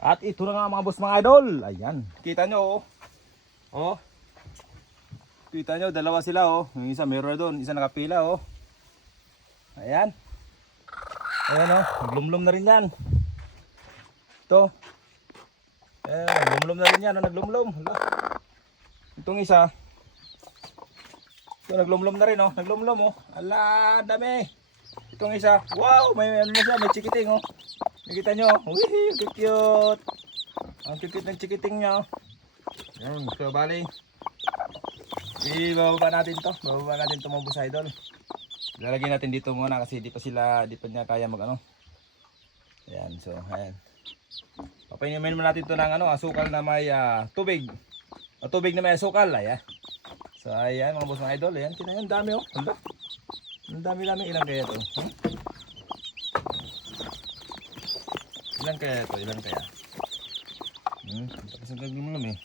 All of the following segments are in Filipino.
At ito na nga mga boss mga idol. Ayan. Kita nyo oh. Oh. Kita nyo, dalawa sila oh. Yung isa meron na doon, isa nakapila oh. Ayan. Ayan oh, naglumlum na rin yan. Ito. Ayan, naglumlum na rin yan, naglumlum. Itong isa. Ito naglumlum na rin oh, naglumlum oh. Ala, dami. Itong isa, wow, may ano na siya, may chikiting oh. Nakita nyo, wihee, cute. Ang cute ng chikiting niya. Ayan, so bali. Ibababa natin to, mga boss idol. Lalagyan natin dito muna kasi di pa niya kaya mag ano. Ayan, so ayan. Papainimin mo natin to ng ano, asukal na may tubig. O tubig na may asukal, ayan. So ayan mga boss idol, ayan, tingnan nyo, dami oh. Ang dami, ilang kaya to? Ilan kaya ito? Ilan kaya? Tapos ang naglumlum eh.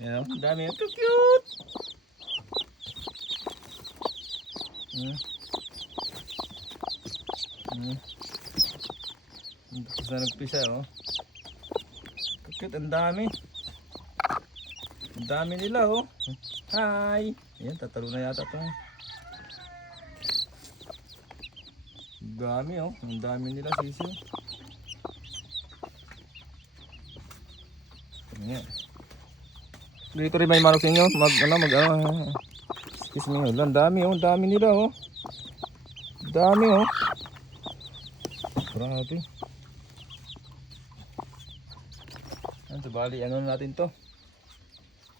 Ayan o, dami. Cute! Tapos na nagpisa o. Cute, ang dami. Ang dami nila o. Hi! Ayan, tatalo na yata ito. Dami oh, ang dami nila sisiyo. Ayan. Dito rin may manok ninyo, excuse me, ang dami oh, dami nila oh. Dami oh. Grabe. Ano to, bali, ano natin to?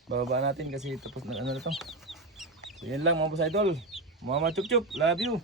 Bababa natin kasi tapos na ano na to. So yan lang mga boss idol. Mama chup chup, love you.